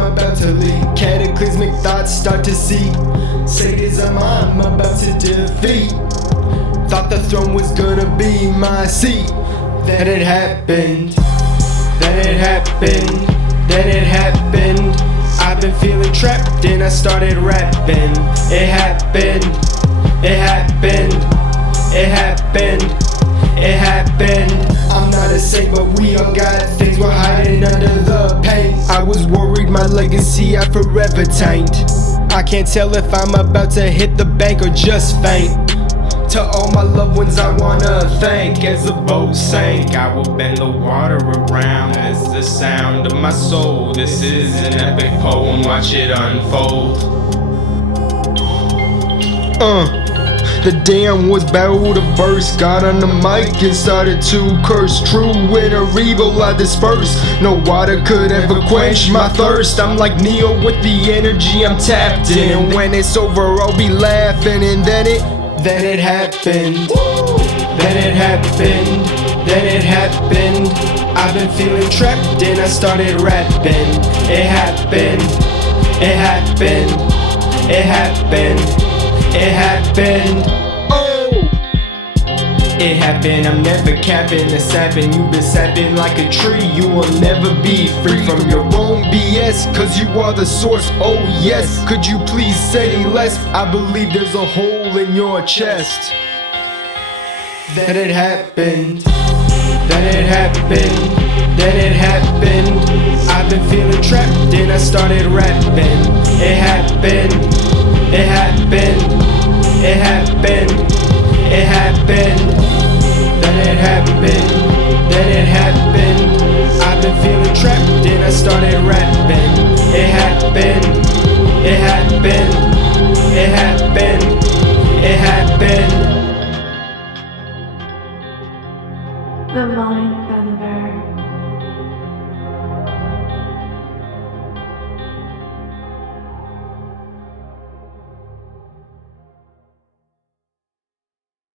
about to leave. Cataclysmic thoughts start to see sadism I'm about to defeat. Thought the throne was gonna be my seat. Then it happened. Then it happened. Then it happened. I've been feeling trapped and I started rapping. It happened. It happened. It happened. It happened. I'm not a saint, but we all got things we're hiding under the paint. I was worried my legacy I forever taint. I can't tell if I'm about to hit the bank or just faint. To all my loved ones I wanna thank. As the boat sank, I will bend the water around. As the sound of my soul, this is an epic poem, watch it unfold. The dam was about to burst. Got on the mic and started to curse. True winter evil I disperse. No water could ever quench my thirst. I'm like Neo with the energy I'm tapped in. And when it's over I'll be laughing. And then it happened. Then it happened. Then it happened. I've been feeling trapped and I started rapping. It happened. It happened. It happened. It happened. Oh! It happened, I'm never capping the sapping. You've been sapping like a tree. You will never be free from your own BS, cause you are the source, oh yes. Could you please say less? I believe there's a hole in your chest. Then it happened. Then it happened. Then it happened. I've been feeling trapped and I started rapping. It happened. It happened. It happened. It happened. Then it happened. Then it happened. I've been feeling trapped and I started rapping. It happened. It happened.